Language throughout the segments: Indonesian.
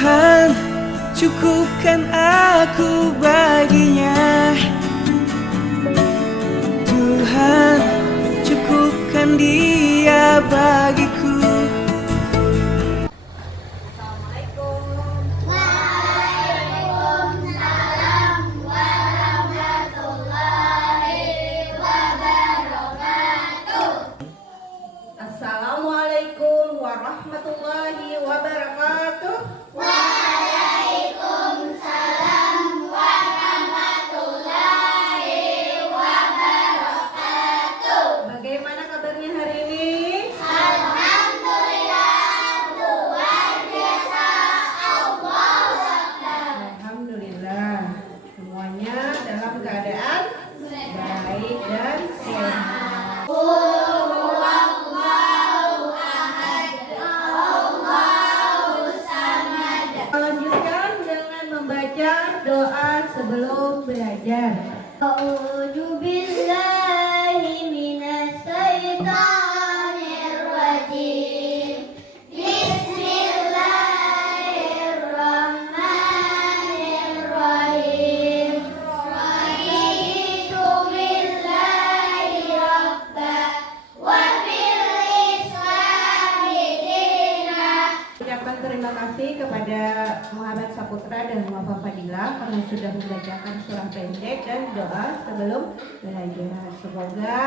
Tuhan, cukupkan aku baginya. Tuhan, cukupkan dia bagiku. Assalamualaikum warahmatullahi wabarakatuh. Waalaikumsalam warahmatullahi wabarakatuh. Bagaimana kabarnya hari ini? Alhamdulillah, luar biasa. Allahu Akbar. Alhamdulillah, semuanya dalam keadaan baik dan sehat. Lanjutkan dengan membaca doa sebelum belajar. A'udzu billahi minas syaitonir rajim. Bismillahirrahmanirrahim. Raditu billahi rabba wa bil islami dina. Ucapkan terima kasih kepada Muhammad Saputra dan Muhammad Fadilah karena sudah membacakan surah pendek dan doa sebelum belajar. Semoga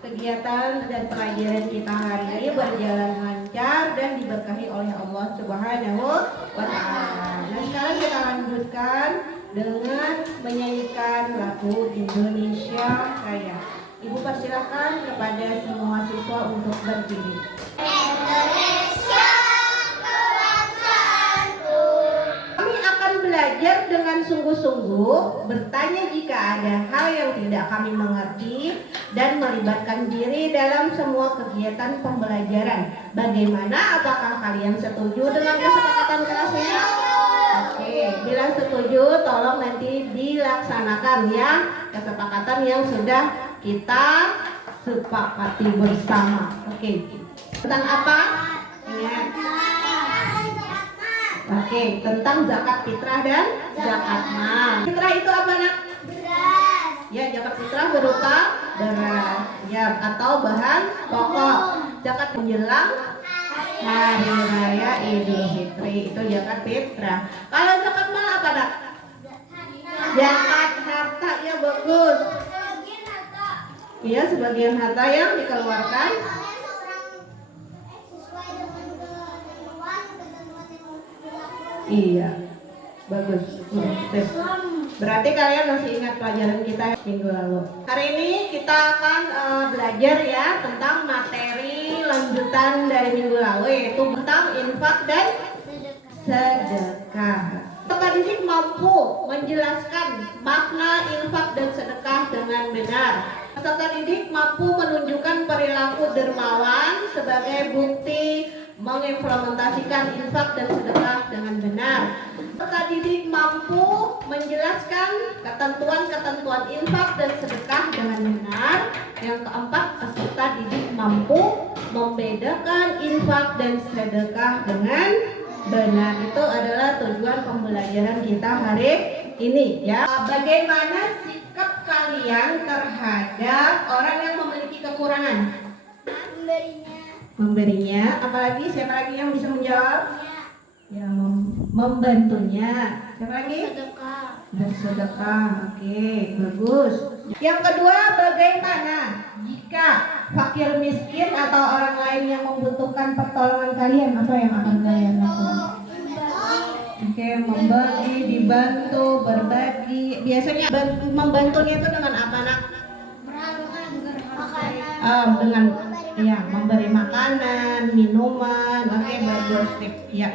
kegiatan dan pelajaran kita hari ini berjalan lancar dan diberkahi oleh Allah Subhanahu wa Ta'ala. Nah, sekarang kita lanjutkan dengan menyanyikan lagu Indonesia Raya. Ibu persilahkan kepada semua siswa untuk berdiri. Indonesia kebangsaaanku. Kami akan belajar dengan sungguh-sungguh, bertanya jika ada hal yang tidak kami mengerti, dan melibatkan diri dalam semua kegiatan pembelajaran. Bagaimana? Apakah kalian setuju dengan kesepakatan kelasnya? Oke, bila setuju, tolong nanti dilaksanakan ya kesepakatan yang sudah kita sepakati bersama. Oke, tentang apa? Ingat. Oke, tentang zakat fitrah dan zakat mal. Fitrah itu apa, Nak? Beras. Ya, zakat fitrah berupa beras, ya, atau bahan pokok. Zakat menjelang hari raya Idul Fitri itu zakat fitrah. Kalau zakat mal apa, Nak? Zakat harta, ya bagus. Iya, sebagian harta yang dikeluarkan. Iya, bagus. Sip. Berarti kalian masih ingat pelajaran kita minggu lalu. Hari ini kita akan belajar ya tentang materi lanjutan dari minggu lalu, yaitu tentang infak dan sedekah. Peserta didik mampu menjelaskan makna infak dan sedekah dengan benar. Peserta didik mampu menunjukkan perilaku dermawan sebagai bukti mengimplementasikan infak dan sedekah dengan benar. Peserta didik mampu menjelaskan ketentuan-ketentuan infak dan sedekah dengan benar. Yang keempat, peserta didik mampu membedakan infak dan sedekah dengan benar. Itu adalah tujuan pembelajaran kita hari ini ya. Bagaimana sikap kalian terhadap orang yang memiliki kekurangan? Memberinya, apalagi siapa lagi yang bisa menjawab? Ya, membantunya. Siapa lagi? Bersedekah. Oke, bagus. Yang kedua, bagaimana jika fakir miskin atau orang lain yang membutuhkan pertolongan kalian? Apa yang akan kalian lakukan? Oke, membagi, dibantu, berbagi. Biasanya membantunya itu dengan apa, Nak? Dengan ya memberi makanan, minuman. Oke, bagus, sip. Ya,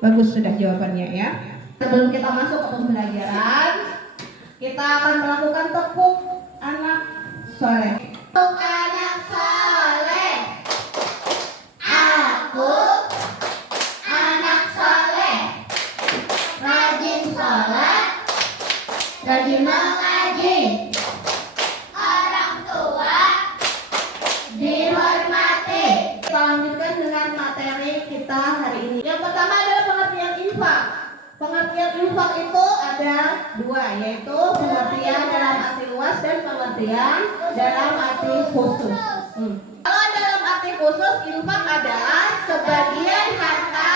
bagus sudah jawabannya ya. Sebelum kita masuk ke pembelajaran, kita akan melakukan tepuk anak soleh. Tepuk anak soleh. Aku anak soleh, rajin sholat, rajin mengaji. Orang tua dihormati. Kita lanjutkan dengan materi kita hari ini. Yang pertama adalah pengertian infak. Pengertian infak itu ada dua, yaitu pengertian dalam arti luas dan pengertian dalam arti khusus. Kalau dalam arti khusus, infak adalah sebagian harta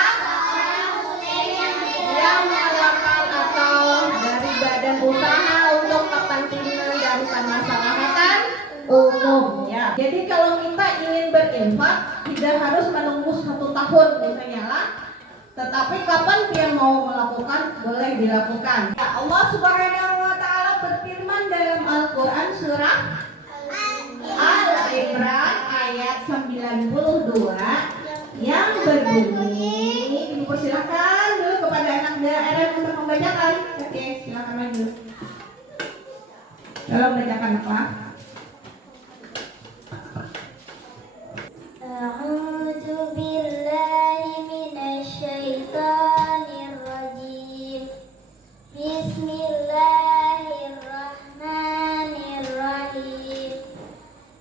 yang melakukan atau dari badan usaha untuk kepentingan dan kemaslahatan umum. Ya. Jadi kalau kita ingin berinfak, tidak harus menunggu 1 tahun misalnya lah. Tetapi kapan dia mau melakukan, boleh dilakukan. Ya, Allah Subhanahu wa Ta'ala berfirman dalam Al-Quran surah Al-Imran ayat 92 yang berbunyi, Ibu persilahkan dulu kepada anak daerah untuk membacakan. Oke, silakan maju. Dalam bacakan apa? A'udzu billahi minasyaitonir rajim. Bismillahirrahmanirrahim.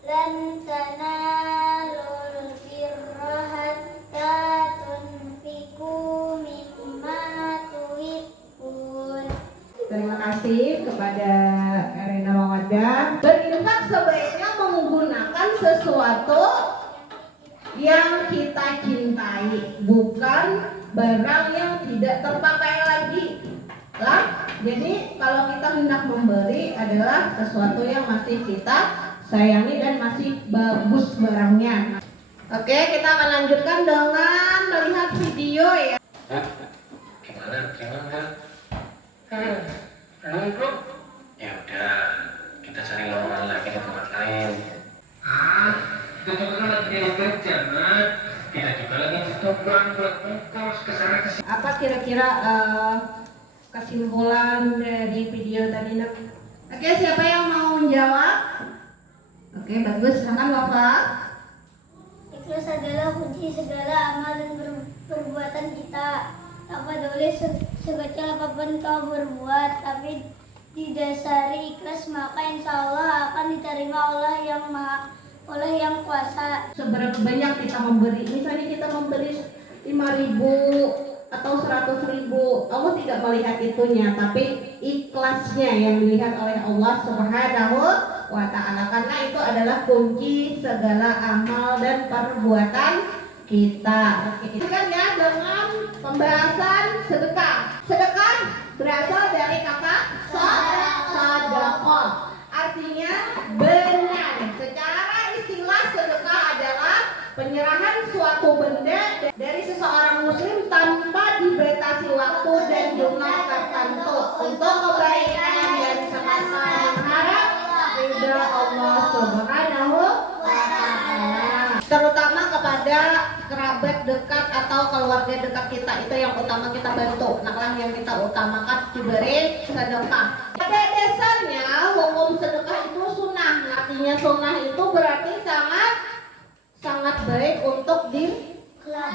Lan tanalul birra hatta tunfiqu mimma tuhibbun. Terima kasih kepada Erina Mawadah. Berinfak sebaiknya menggunakan sesuatu yang kita cintai, bukan barang yang tidak terpakai lagi. Lah, jadi kalau kita hendak memberi adalah sesuatu yang masih kita sayangi dan masih bagus barangnya. Oke, kita akan lanjutkan dengan melihat video ya. Gimana nunggu? Ya udah, kita cari lowongan lagi di tempat lain. Kita juga kan lagi kerja, Mat. Kita juga lagi coba buat ngkos kesana kesini. Apa kira-kira kesimpulan dari video tadi, Nak? Oke, siapa yang mau menjawab? Oke, bagus. Silakan, Wafa. Ikhlas adalah kunci segala amal dan perbuatan kita. Tak peduli sekecil apapun kau berbuat, tapi didasari ikhlas, maka insya Allah akan diterima Allah yang kuasa. Seberapa banyak kita memberi? Misalnya kita memberi 5.000 atau 100.000, Allah tidak melihat itunya, tapi ikhlasnya yang dilihat oleh Allah Subhanahu wa Ta'ala. Karena itu adalah kunci segala amal dan perbuatan kita. Itu kan ya dengan pembahasan sedekah. Sedekah berasal dari kata sedekah. Artinya benar. Secara istilah sedekah adalah penyerahan suatu benda dari seseorang muslim tanpa dibatasi waktu dan jumlah tertentu untuk kebaikan dan semata mengharap ridha Allah Subhanahu wa Ta'ala. Terutama kepada kerabat dekat atau keluarga dekat kita, itu yang utama kita bantu. Nah, yang kita utamakan diberi sedekah. Pada dasarnya hukum sedekah itu sunnah. Artinya sunnah itu berarti sangat baik untuk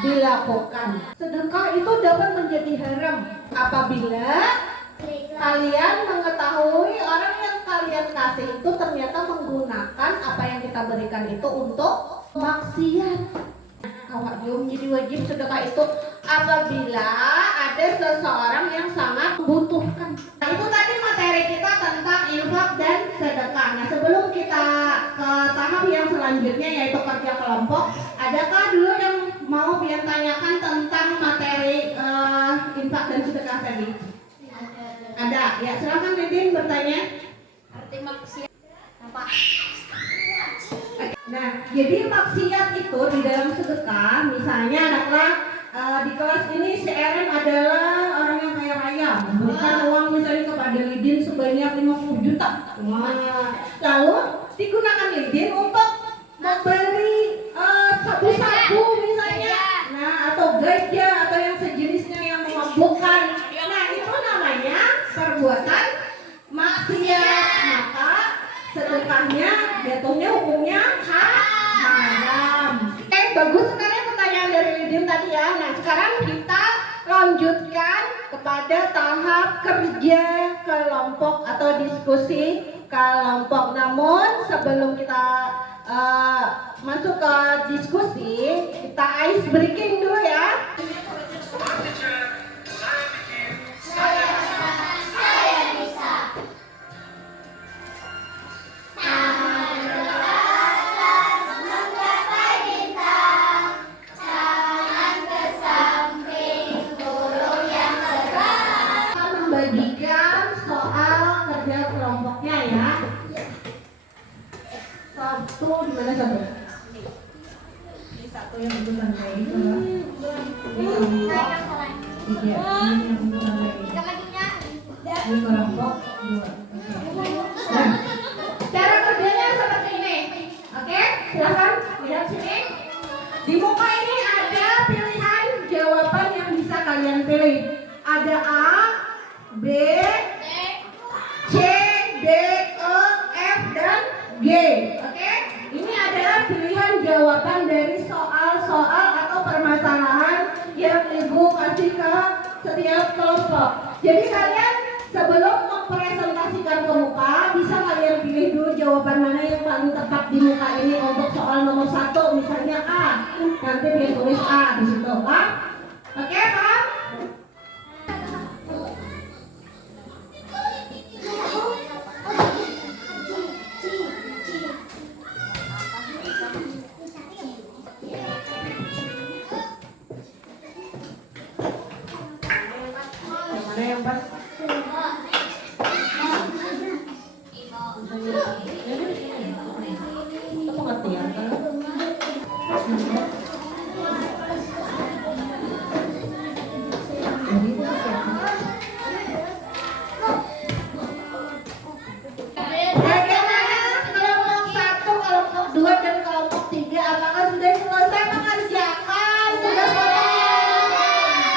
dilakukan. Sedekah itu dapat menjadi haram apabila kalian mengetahui orang yang kalian kasih itu ternyata menggunakan apa yang kita berikan itu untuk maksiat. Kawak dium jadi wajib sedekah itu apabila ada seseorang yang sangat membutuhkan. Nah, itu tadi materi kita tentang infak dan sedekah. Nah, sebelum kita ke tahap yang selanjutnya yaitu kerja kelompok, adakah dulu yang mau Bian tanyakan tentang materi infak dan sedekah tadi? Ada. Ya, silakan Didin bertanya. Arti maksiat apa? Nah, jadi maksiat itu di dalam sedekah, misalnya adalah di kelas ini si Eren adalah orang yang kaya raya, memberikan uang misalnya kepada Lidin sebanyak 50 juta. Lalu digunakan Lidin untuk membeli sabu-sabu misalnya, nah atau ganja atau yang sejenisnya yang memabukkan. Nah, itu namanya perbuatan maksiat. Maka sedekahnya jatuhnya hukumnya haram. Bagus sekali pertanyaan dari Lidin tadi ya. Nah, sekarang kita lanjutkan kepada tahap kerja kelompok atau diskusi kelompok. Namun sebelum kita masuk ke diskusi, kita ice breaking dulu ya. kelompok 2. Nah, cara kerjanya seperti ini. Oke, silakan lihat sini. Di muka ini ada pilihan jawaban yang bisa kalian pilih. Ada A, B, C, D, E, F, dan G. Oke, ini adalah pilihan jawaban dari soal-soal atau permasalahan yang Ibu kasih ke setiap kelompok. Jadi kalian sebelum mempresentasikan ke muka, bisa kalian pilih dulu jawaban mana yang paling tepat di muka ini. Untuk soal nomor 1 misalnya A, nanti dia tulis A di situ, Pak. Oke, Pak? Mana yang pas? Pengertian kan? Bagaimana kelompok 1, kelompok 2, dan kelompok 3? Apakah sudah selesai mengerjakan? Sudah selesai?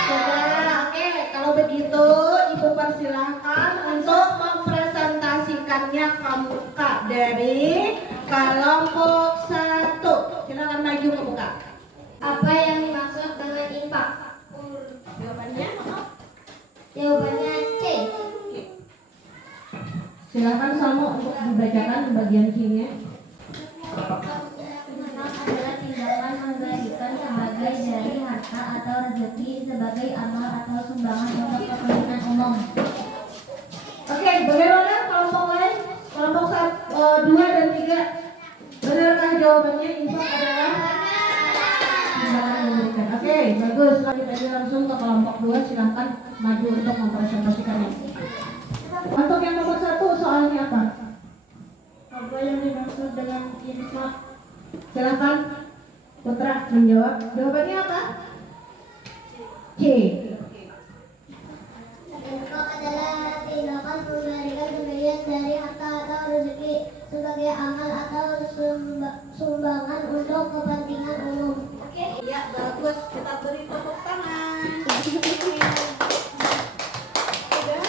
Sudah. Oke, kalau begitu Ibu persilahkan untuk mempresentasikannya ke muka dari kelompok 1. Silakan maju ke muka. Apa yang dimaksud dengan infak? Jawabannya? Jawabannya C. Silakan Samo untuk dibacakan di bagian kirinya. Infak adalah tindakan memberikan sebagai dari harta atau rezeki sebagai amal atau sumbangan untuk kepentingan umum. Oke, bagaimana kelompok lain? Kelompok 2 dan 3. Benarkah jawabannya infak adalah tindakan memberikan? Oke, bagus. Kita aja langsung ke kelompok 2. Silahkan maju untuk mempresentasikannya. Untuk yang nomor 1 soalnya apa? Apa yang dimaksud dengan infak? Silahkan Putra menjawab. Jawabannya apa? C. Infak adalah tindakan memberikan sebagian dari harta atau rezeki sebagai amal atau sumbangan untuk kepentingan umum. Oke. Ya, bagus. Kita beri tepuk tangan. Sudah?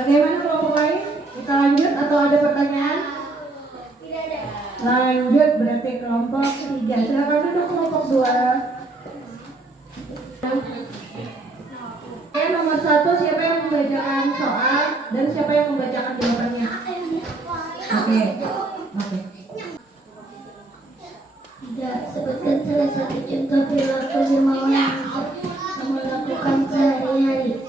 Bagaimana kelompok lain? Kita lanjut atau ada pertanyaan? Tidak ada. Lanjut, berarti kelompok 3. Silakan duduk kelompok 2. Oke, nomor 1 siapa yang membacakan soal dan siapa yang membacakan jawabannya? Oke. Tidak, sebutkan salah satu contoh perilaku dermawan yang bisa kamu lakukan sehari-hari.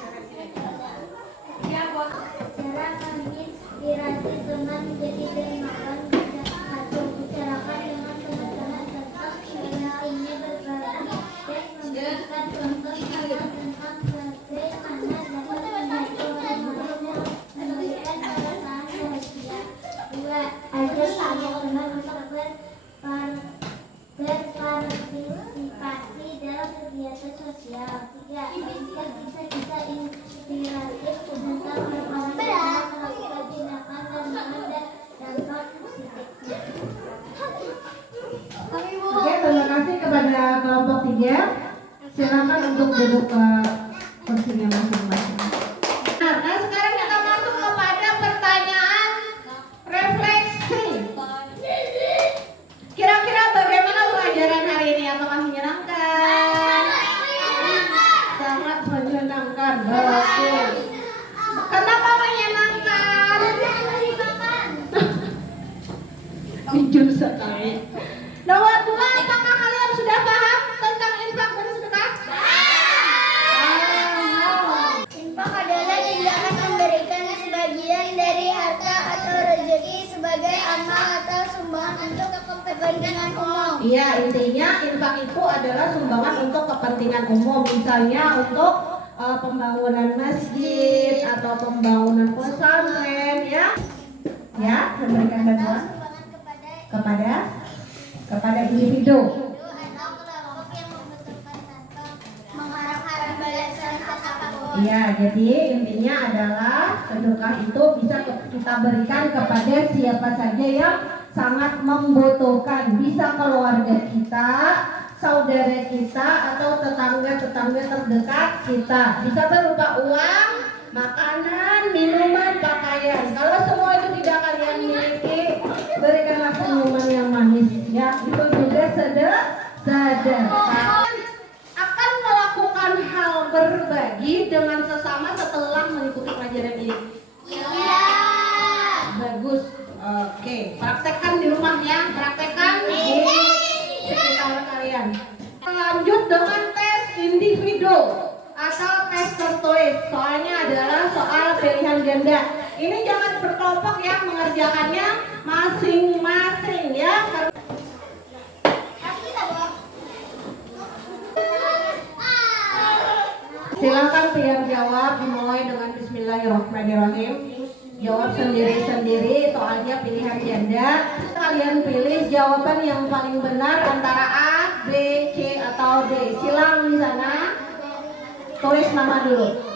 Cara menginspirasi teman menjadi dermawan. Satu, bicarakan dengan teman-teman tentang pentingnya berbagi dan memberikan contoh nyata tentang bagaimana dapat membantu orang lain dan memberikan perasaan bahagia. Dua, ajak semua teman untuk berpartisipasi dalam kegiatan sosial. Tiga, berikan kisah-kisah inspiratif tentang bagaimana melakukan tindakan dan ada dampak positifnya. Oke, terima kasih kepada kelompok 3. Silakan untuk duduk ke kursinya masing-masing. Nah, sekarang kita masuk kepada pertanyaan refleksi. Kira-kira bagaimana pelajaran hari ini? Apakah menyenangkan? Sangat menyenangkan. Bagus. Kenapa menyenangkan? Jujur sekali. Nomor 2, apakah kalian sudah paham tentang infak dan sedekah? Infak adalah tindakan memberikan sebagian dari harta atau rezeki sebagai amal atau sumbangan untuk kepentingan umum. Iya, intinya infak itu adalah sumbangan untuk kepentingan umum. Misalnya untuk pembangunan masjid atau pembangunan pesantren, ya, memberikan bantuan kepada individu. Atau kelompok yang membutuhkan tanpa Iya, jadi intinya adalah sedekah itu bisa kita berikan kepada siapa saja yang sangat membutuhkan. Bisa keluarga kita, saudara kita, atau tetangga-tetangga terdekat kita. Bisa berupa uang, makanan, minuman, pakaian. Kalau semua itu tidak kalian miliki, berikanlah senyuman yang manis. Ya, itu juga sedekah. Akan melakukan hal berbagi dengan sesama setelah mengikuti pelajaran ini. Iya. Bagus. Oke, praktekkan di rumah ya, praktekkan di sekitar kalian. Lanjut dengan tes individu atau tes tertulis. Soalnya adalah soal pilihan ganda. Ini jangan berkelompok ya, mengerjakannya masing-masing ya. Silakan pilihan jawab dimulai dengan Bismillahirrahmanirrahim. Jawab sendiri-sendiri, soalnya pilihan ganda. Kalian pilih jawaban yang paling benar antara A, B, C, atau D. Silang di sana. Tulis nama dulu.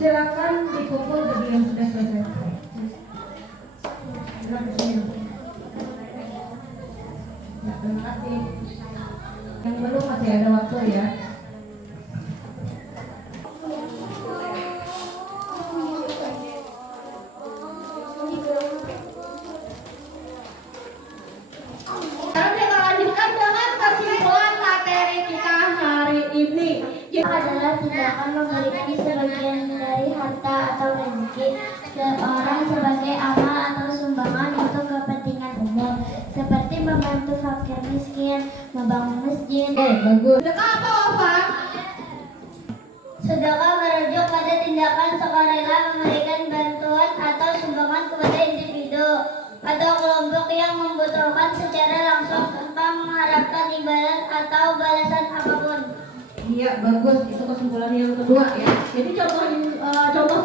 Silakan dikumpul bagi yang sudah selesai. Ya, terima kasih. Yang belum masih ada waktu ya. Sekarang kita lanjutkan dengan kesimpulan materi kita hari ini. Adalah tindakan memberikan sebagian dari harta atau rezeki seorang sebagai amal atau sumbangan untuk kepentingan umum, seperti membantu fakir miskin, membangun masjid. Bagus. Sedekah apa, Ova? Sedekah merujuk pada tindakan sukarela memberikan bantuan atau sumbangan kepada individu atau kelompok yang membutuhkan secara langsung tanpa mengharapkan imbalan atau balasan apapun. Iya, bagus. Itu kesimpulan yang kedua ya. Jadi contoh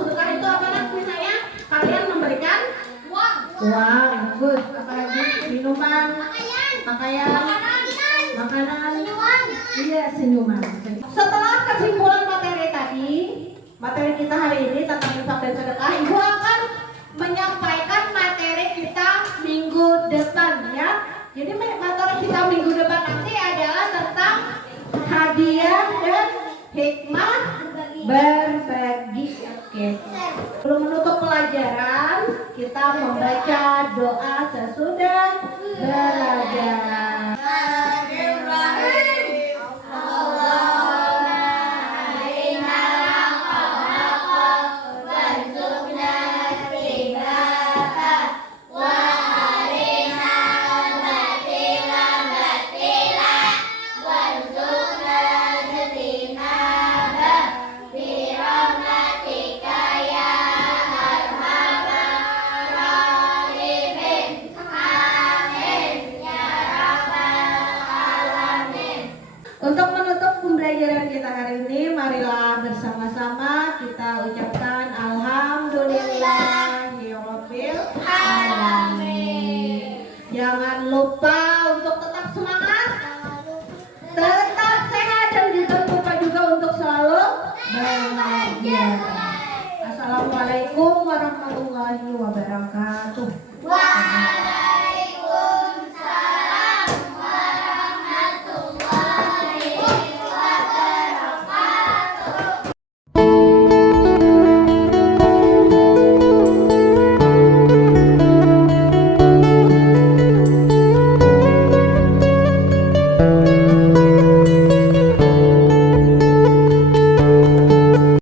sedekah itu apa nak? Misalnya kalian memberikan uang, bagus. Apalagi minuman, pakaian, makanan, iya senyuman. Setelah kesimpulan materi tadi, materi kita hari ini tentang infak dan sedekah, Ibu akan menyampaikan materi kita minggu depan ya. Jadi materi kita minggu depan nanti adalah tentang hadiah dan hikmah berbagi. Oke. Sebelum menutup pelajaran, kita membaca doa sesudah belajar. Untuk menutup pembelajaran kita hari ini, marilah bersama-sama kita ucapkan Alhamdulillahirabbil alamin. Jangan lupa untuk tetap semangat, tetap sehat, dan jangan lupa juga untuk selalu belajar. Assalamualaikum warahmatullahi wabarakatuh.